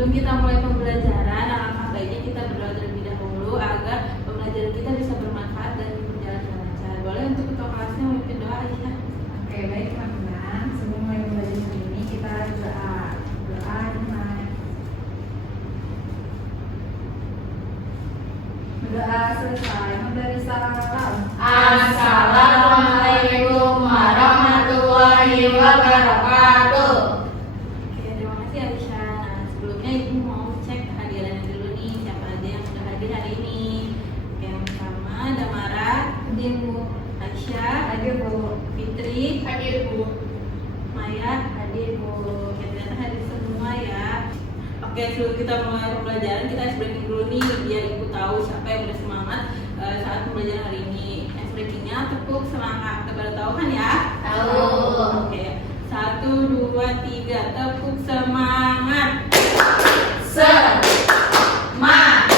sebelum kita mulai pembelajaran, alangkah baiknya kita berdoa terlebih dahulu agar pembelajaran kita bisa bermanfaat dan berjalan dengan lancar. Boleh untuk ketua kelasnya memimpin doa, Aisyah? Oke, baik teman-teman. Sebelum mulai pembelajaran hari ini kita doa. Doa dimulai. Berdoa selesai, memberi salam. Assalamualaikum warahmatullahi wabarakatuh. Oke, terima kasih Aisyah. Nah, sebelumnya Ibu mau cek kehadirannya dulu nih, siapa aja yang sudah hadir hari ini. Oke, yang pertama ada Mara, Hadir Bu. Aisyah, Hadir Bu. Fitri, Hadir Bu. Maya, hadir Bu. Oke, ternyata hadir semua ya. Oke, sebelum kita mulai pembelajaran, kita ice breaking dulu nih biar Ibu tahu siapa yang udah semangat saat pembelajaran hari ini. Ice breakingnya tepuk semangat. Kita baru tahu kan ya? Tahu. Oke, 1, 2, 3, tepuk semangat. Semangat.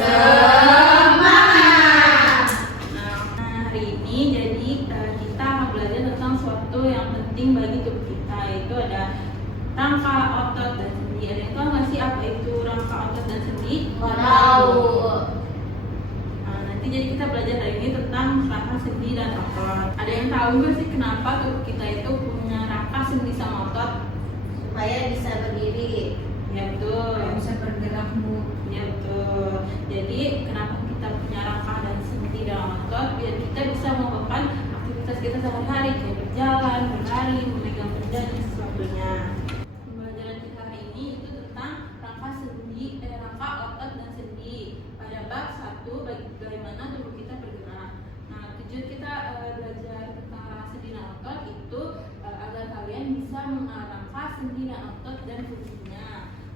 Semangat. Nah, hari ini jadi kita akan belajar tentang suatu yang penting bagi tubuh kita, yaitu ada rangka, otot, dan sendi. Ada yang tahu nggak sih apa itu rangka, otot, dan sendi? Tahu. Nah, nanti jadi kita belajar hari ini tentang rangka, sendi, dan otot. Ada yang tahu nggak sih kenapa tubuh kita itu punya rangka, sendi, sama otot? Supaya bisa berdiri. Ya betul. Supaya bisa bergerak Bu. Ya betul. Jadi kenapa kita punya rangka dan sendi dan otot? Biar kita bisa melakukan aktivitas kita sehari-hari kayak berjalan, berlari, memegang benda dan sesuatunya. Pembelajaran kita hari ini itu tentang rangka, rangka, otot, dan sendi. Pada bab 1 bagaimana tubuh kita bergerak. Nah, tujuan kita belajar tentang sendi dan otot itu agar kalian bisa rangka, sendi, dan otot dan fungsinya.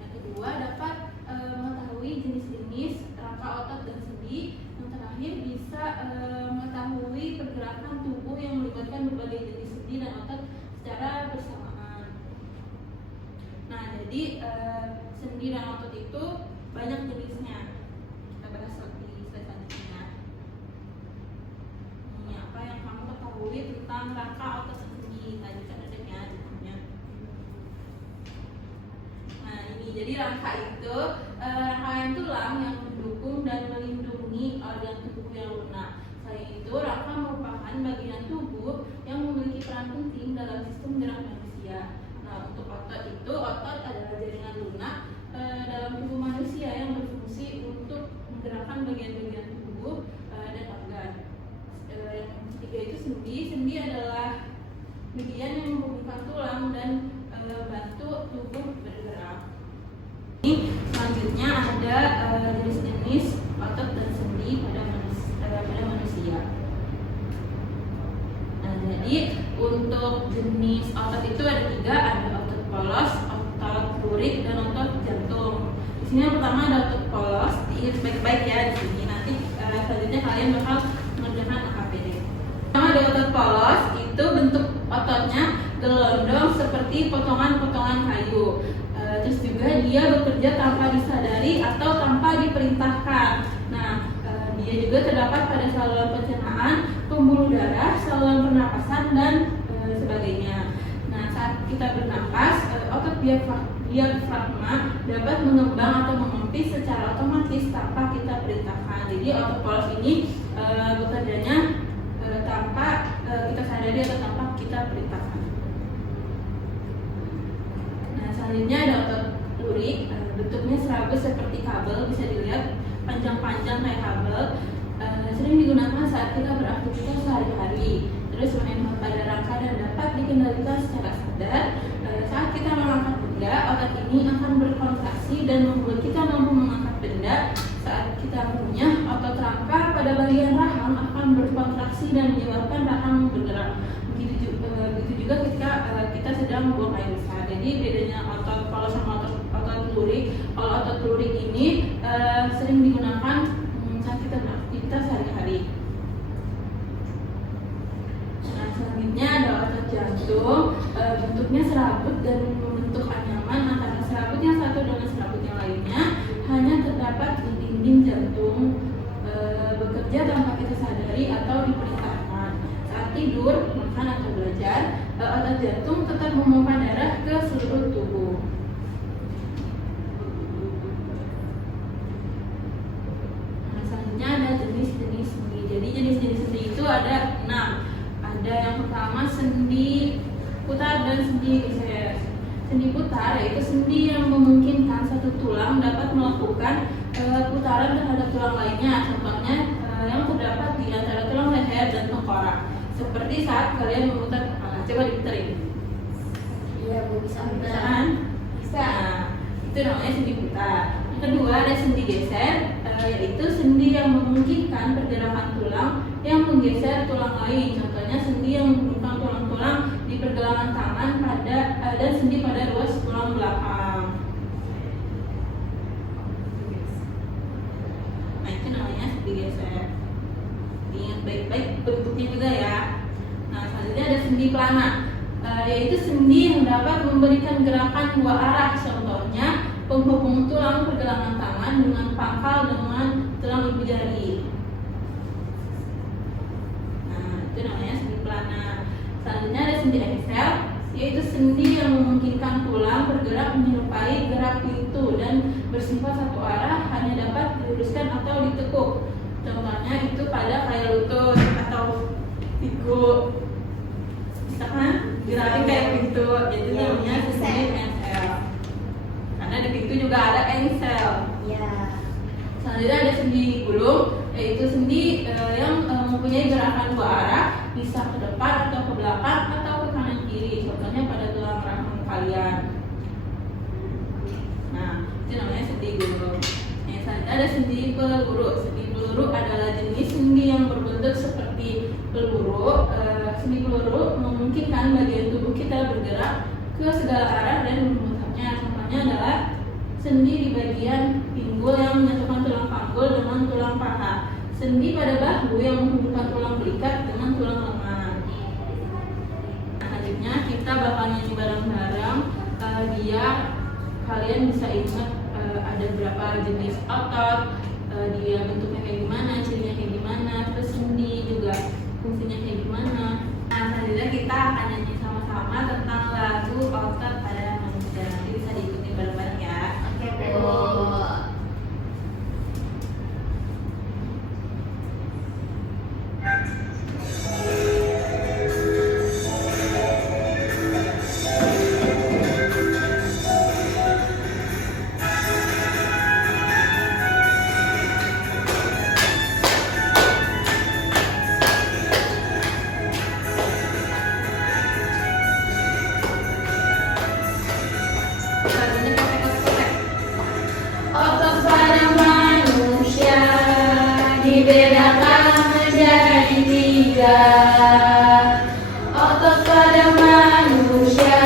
Yang kedua dapat mengetahui jenis-jenis rangka, otot, dan sendi. Yang terakhir bisa mengetahui pergerakan tubuh yang melibatkan berbagai jenis sendi dan otot secara bersamaan. Nah, jadi sendi dan otot itu banyak jenisnya. Kita bahas di slide selanjutnya. Ini apa yang kamu ketahui tentang rangka, otot, dan sendi? Lanjutkan aja ya bukunya. Nah, ini jadi rangka itu rangkaian tulang yang mendukung dan melindungi organ tubuh yang lunak. Selain itu, rangka merupakan bagian tubuh yang memiliki peran penting dalam sistem gerak manusia. Nah, untuk otot itu, otot adalah jaringan lunak dalam tubuh manusia yang berfungsi untuk menggerakkan bagian-bagian tubuh dan organ. Yang ketiga itu sendi. Sendi adalah bagian yang menghubungkan tulang dan bantu tubuh bergerak. Ini selanjutnya ada jenis-jenis otot dan sendi pada manusia. Nah, jadi untuk jenis otot itu ada 3, ada otot polos, otot lurik, dan otot jantung. Di sini yang pertama ada otot polos, diingat baik-baik ya di sini. Nanti selanjutnya kalian bakal mengerjakan AKPD. Pertama ada otot polos, itu bentuk ototnya gelondong seperti potongan-potongan kayu. Terus juga dia bekerja tanpa disadari atau tanpa diperintahkan. Nah, dia juga terdapat pada saluran pencernaan, pembuluh darah, saluran pernapasan, dan sebagainya. Nah, saat kita bernapas, otot diafragma dapat mengembang atau mengempis secara otomatis tanpa kita perintahkan. Jadi otot polos ini bekerjanya tanpa kita sadari atau tanpa kita perintahkan. Nah, selanjutnya ada otot lurik, bentuknya serabut seperti kabel, bisa dilihat panjang-panjang kayak kabel. Sering digunakan saat kita beraktivitas sehari-hari. Terus menempel pada rangka dan dapat dikendalikan secara sadar. Saat kita mengangkat benda, otot ini akan berkontraksi dan membuat kita mampu mengangkat benda. Saat kita punya otot rangka pada bagian rahang akan berkontraksi dan menyebabkan rahang bergerak. Begitu juga ketika kita sedang membuang air besar. Jadi bedanya otot polos sama otot lurik. Kalau otot lurik ini sering digunakan saat kita beraktivitas sehari-hari. Nah, selanjutnya ada otot jantung. Bentuknya serabut dan membentuk anyaman antara serabut yang satu dengan serabut yang lainnya. Hanya terdapat di dinding jantung. Bekerja tanpa kita sadari atau diperintahkan. Saat tidur, makan, atau belajar, otot jantung tetap memompa darah ke seluruh tubuh. melakukan putaran terhadap tulang lainnya. Contohnya yang terdapat di antara tulang leher dan tengkorak. Seperti saat kalian memutar kepala. Coba diputerin. Iya, Bu, bisa Bisa kan? Bisa. Nah, itu namanya sendi putar. Yang kedua ada sendi geser, yaitu sendi yang memungkinkan pergerakan tulang yang menggeser tulang lain. Contohnya sendi yang menghubungkan tulang-tulang di pergelangan tangan dan sendi pada ruas tulang belakang. Nah, itu namanya sendi geser. Ingat baik-baik bentuknya juga ya. Nah, selanjutnya ada sendi pelana, yaitu sendi yang dapat memberikan gerakan dua arah. Contohnya penghubung tulang pergelangan tangan dengan pangkal dengan tulang ibu jari. Nah, itu namanya sendi pelana. Selanjutnya ada sendi aksel, yaitu sendi yang memungkinkan tulang bergerak menyerupai gerak pintu dan bersifat satu arah, hanya dapat diluruskan atau ditekuk. Contohnya itu pada kayak lutut atau piku. Bisa kan? Gerakin kayak pintu. Jadi Ya, namanya sendi aksel. Karena di pintu juga ada engsel. Iya. Selanjutnya ada sendi gulung, yaitu sendi yang mempunyai gerakan dua arah, bisa ke depan atau ke belakang atau ke kanan kiri. Contohnya pada tulang rahang kalian. Nah, itu namanya sendi gulung. Yang selanjutnya ada sendi peluru. Sendi peluru adalah jenis sendi yang berbentuk seperti peluru. Sendi peluru memungkinkan bagian tubuh kita bergerak ke segala arah dan memutarnya. Contohnya adalah sendi di bagian pinggul yang menyatukan tulang panggul dengan tulang paha. Sendi pada bahu yang menghubungkan tulang belikat dengan tulang lengan. Nah, selanjutnya kita bakal nyanyi bareng-bareng biar kalian bisa ingat ada berapa jenis otot, dia bentuknya kayak gimana, cirinya kayak gimana, terus sendi juga fungsinya kayak gimana. Nah, selanjutnya kita akan nyanyi sama-sama tentang lagu otot pada manusia. Nanti bisa diikuti bareng-bareng ya. Oke, Bu. Lagunya kotek-kotek. Otot pada manusia dibedakan menjadi tiga. Otot pada manusia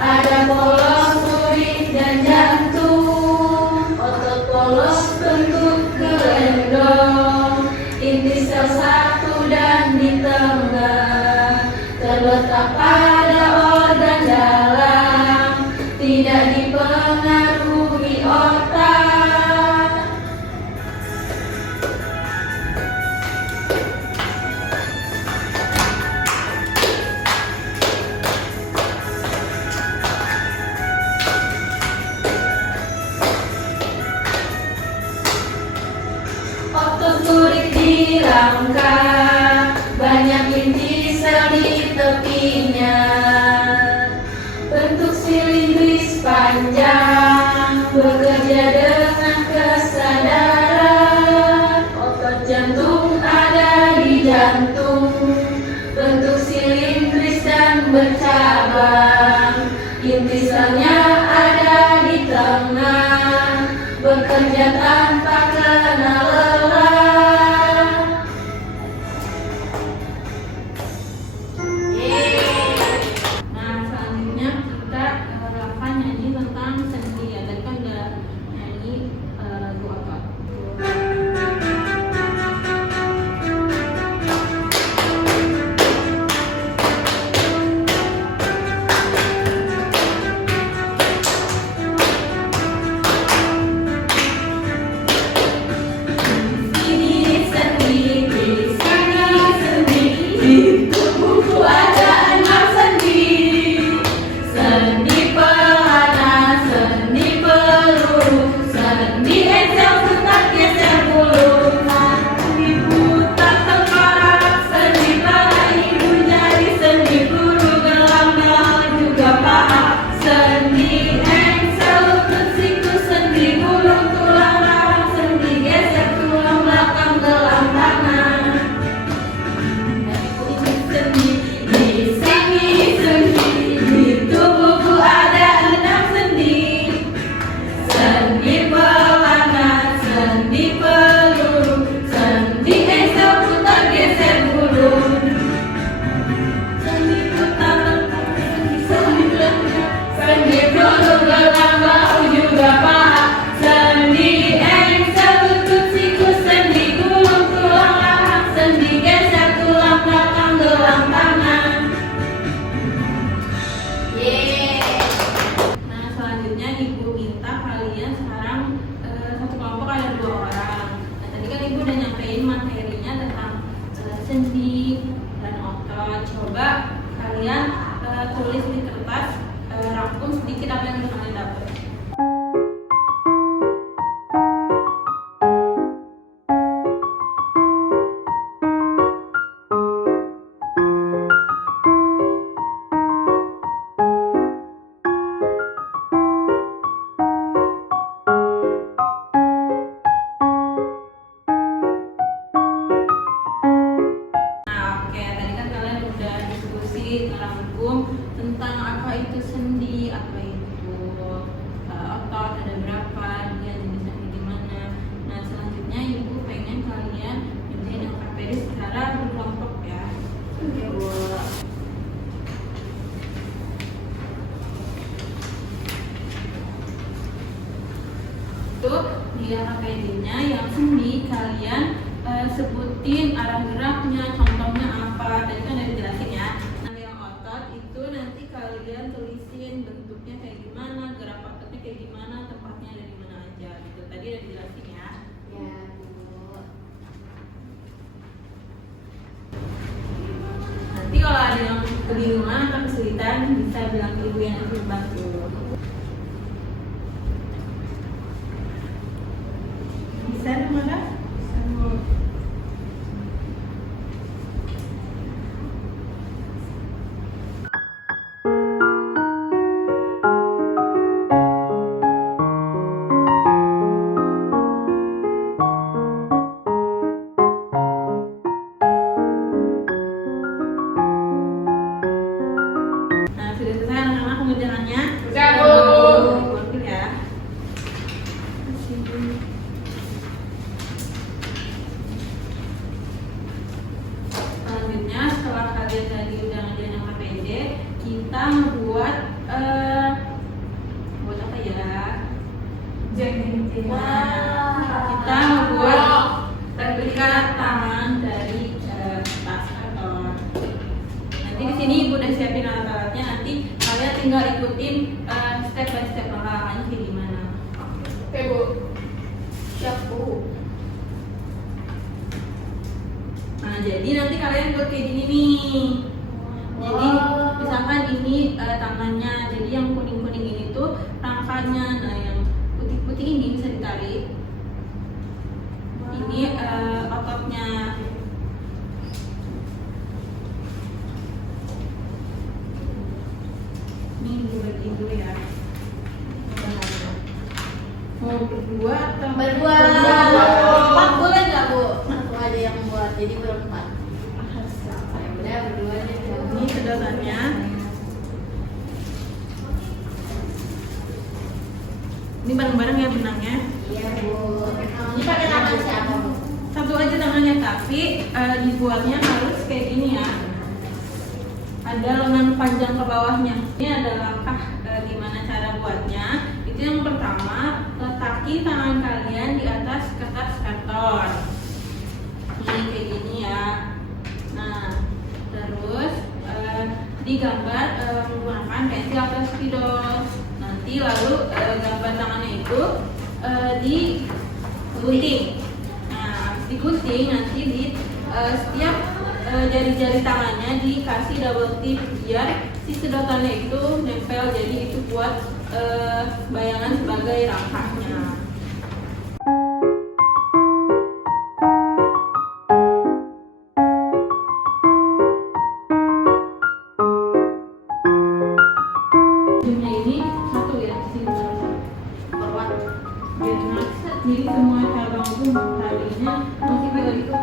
ada polos, urin, dan jantung. Otot polos bentuk gelendong, inti sel satu dan di tengah, terletak pada organ dalam, tidak dipengaruhi otak. Otot kulit di rangka, banyak inti sel di tepinya, bentuk silindris panjang, bekerja dengan kesadaran. Otot jantung ada di jantung, bentuk silindris dan bercabang, inti selnya ada di tengah, bekerja tanpa kenal lelah. Nah, selanjutnya kita akan nyanyi tentang itu di APD-nya yang sendi kalian sebutin arah geraknya, contohnya apa, tadi kan udah dijelasin ya. Nah yang otot itu nanti kalian tulisin bentuknya kayak gimana, gerak ototnya kayak gimana, tempatnya ada di mana aja gitu. Tadi udah dijelasin ya. Ya, Bu. Nanti kalau ada yang kebingungan atau kesulitan bisa bilang ke ibu yang nanti bantu. Bisa mana? Nah, sudah selesai anak-anak pengerjaannya? Sudah, Bu. Ambil ya. Selanjutnya setelah kalian tadi udah ngajarin yang APD, kita membuat buat apa ya? Kita membuat replika tangan dari tas karton. Nanti di sini ibu udah siapin alat-alatnya. Nanti kalian tinggal ikutin step by step langkahnya kayak gimana. Oke, Bu. Siap, Bu. Nah, jadi nanti kalian buat kayak gini nih. Jadi misalkan ini tangannya, jadi yang kuning-kuning ini tuh rangkanya. Nah, yang putih-putih ini bisa ditarik. Ini ototnya. Ini dibagiin dulu ya. Mau berdua atau Berdua. Empat boleh nggak, Bu? Satu aja yang buat, jadi berempat. Ya udah, berdua aja. Ini sedotannya. Ini bareng-bareng ya benangnya. Iya, Bu. Ini pakai tangan siapa, Bu? Satu aja tangannya, tapi dibuatnya harus kayak gini ya. Ada lengan panjang ke bawahnya. Ini ada langkah gimana cara buatnya. Itu yang pertama, letakin tangan kalian di atas kertas karton. Ini kayak gini ya. Nah, terus digambar menggunakan pensil atau spidol. Nanti lalu gambar tangannya itu digunting. Nah, habis digunting nanti di setiap jari-jari tangannya dikasih double tip biar si sedotannya itu nempel, jadi itu buat bayangan sebagai rangkanya. Ujungnya ini satu ya, sini forward biar ngasih, jadi semua cabang itu talinya masih begitu.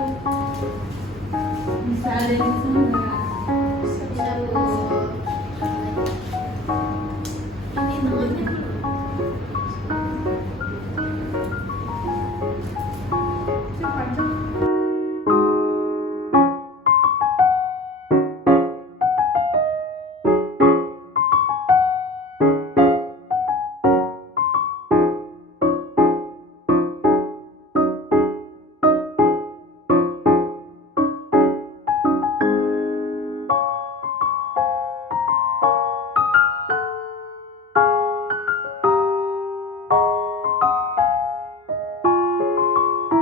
Bisa ada di sana nggak? Bisa, Bu. Ini tangannya dulu.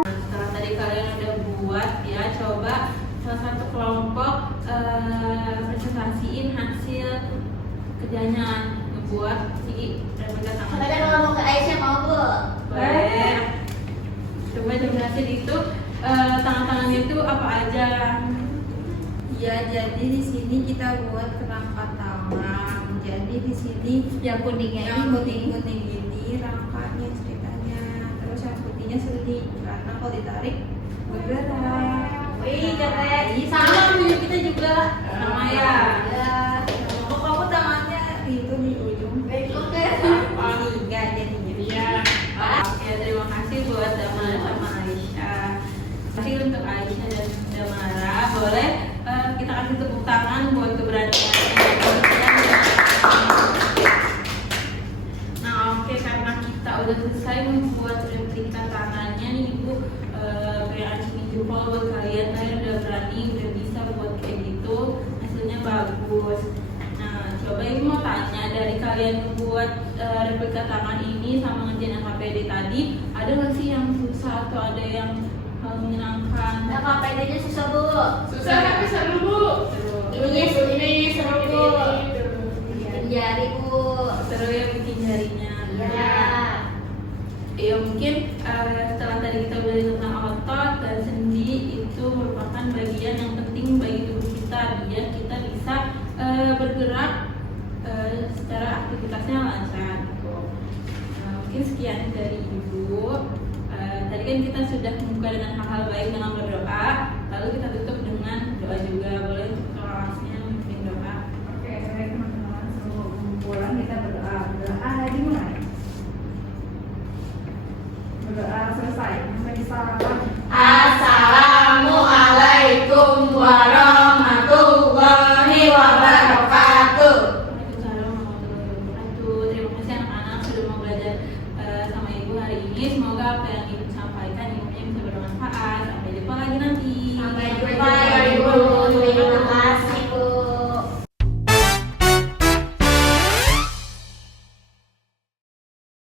Setelah tadi kalian udah buat ya, coba salah satu kelompok presentasiin hasil kerjanya ngebuat si replika tangan. Katanya kalau mau ke Aisyah mau, Bu. Boleh. Coba jelasin itu tangan-tangannya itu apa aja. Ya, jadi di sini kita buat kerangka tangan. Jadi di sini Yang kuningnya yang ini kuning-kuning ini rangkanya ceritanya. Terus yang putihnya sendi karena kalau ditarik bergerak. Wih, keren. Sama punya kita juga. Sama ya. Ya. Kok kamu tangannya itu di ujung? Oke. Tiga jadinya. Iya. Oke, terima kasih buat Damara sama Aisyah. Terima kasih untuk Aisyah dan Damara. Boleh kita kasih tepuk tangan buat keberaniannya. Nah, oke, karena kita udah selesai membuat replika tangannya nih Ibu. Kayak ini jempol buat kalian udah berani, udah bisa buat kayak gitu, hasilnya bagus. Nah, coba Ibu mau tanya, dari kalian membuat replika tangan ini sama ngerjain KPD tadi, ada nggak sih yang susah atau ada yang menyenangkan? Nah, KPD-nya susah Bu. Susah tapi seru Bu. Ininya seru Bu. Bikin jari Bu. Seru ya bikin jarinya. Iya. Ya mungkin setelah tadi kita belajar tentang otot dan sendi, itu merupakan bagian yang penting bagi tubuh kita biar kita bisa bergerak secara aktivitasnya lancar. Mungkin sekian dari Ibu. Tadi kan kita sudah membuka dengan hal-hal baik dengan berdoa, lalu kita tutup dengan doa juga. Boleh untuk kelasnya mungkin doa. Oke, baik teman-teman, sebelum pulang kita berdoa. Berdoa dimulai. Berdoa selesai. Sampai disalaman. Assalamualaikum warahmatullahi wabarakatuh. Waalaikumsalam warahmatullahi wabarakatuh. Terima kasih anak-anak sudah mau belajar sama Ibu hari ini. Semoga apa yang Ibu sampaikan ilmunya bisa bermanfaat. Sampai jumpa lagi nanti. Sampai jumpa Ibu.